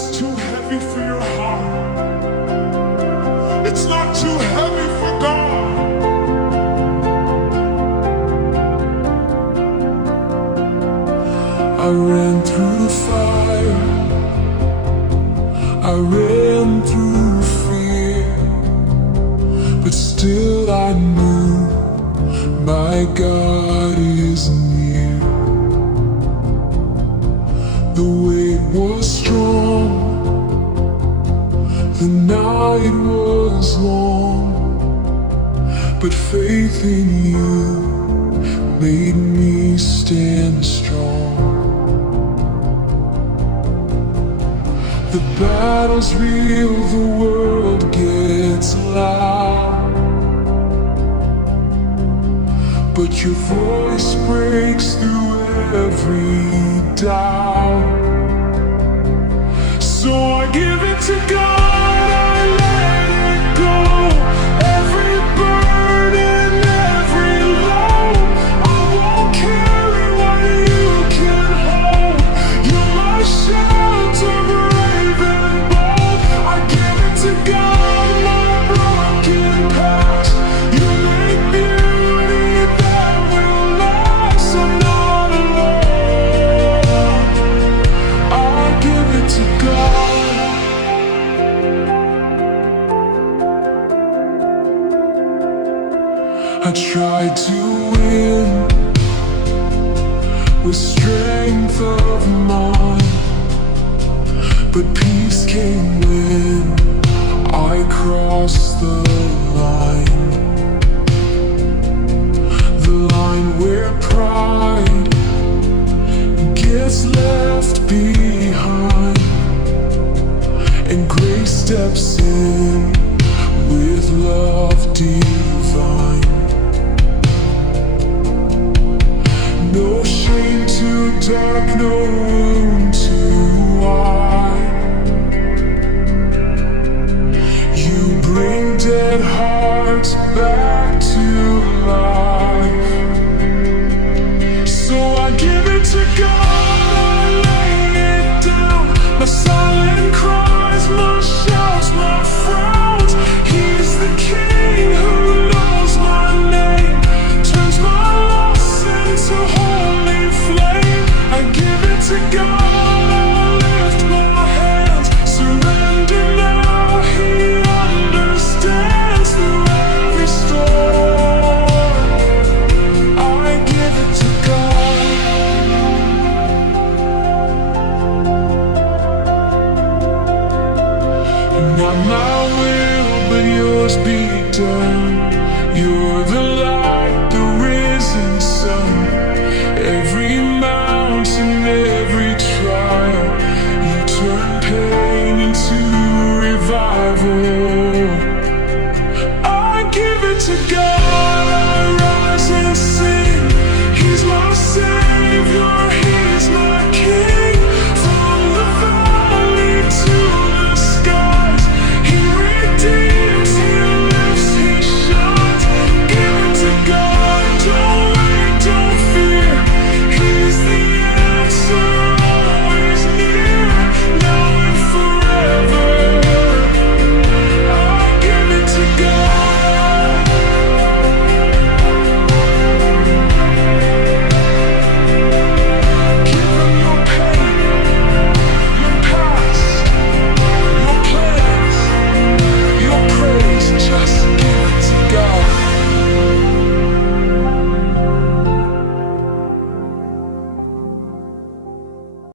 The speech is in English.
is too heavy for your heart. It's not too heavy for God. I ran through the fire, I ran through fear, but still I knew my God is near. The weight was strong, the night was long, but faith in you made me stand strong. The battle's real, the world gets loud, but your voice breaks through every doubt. So I give it to God, I let it go. Every burden, every load, I won't carry what you can hold. You're my shelter, brave and bold. I give it to God, my broken past. You make beauty that will last. I'm not alone, I give it to God. I tried to win with strength of mind, but peace came when I crossed the line. The line where pride gets left behind and grace steps in with love divine. No shame too dark, no wound too wide. You bring dead hearts back to life. So I give it to God, I lay it down. My silent cries, my shouts, my frowns. He's the King who knows my name, turns my loss into holy flame. I give it to God.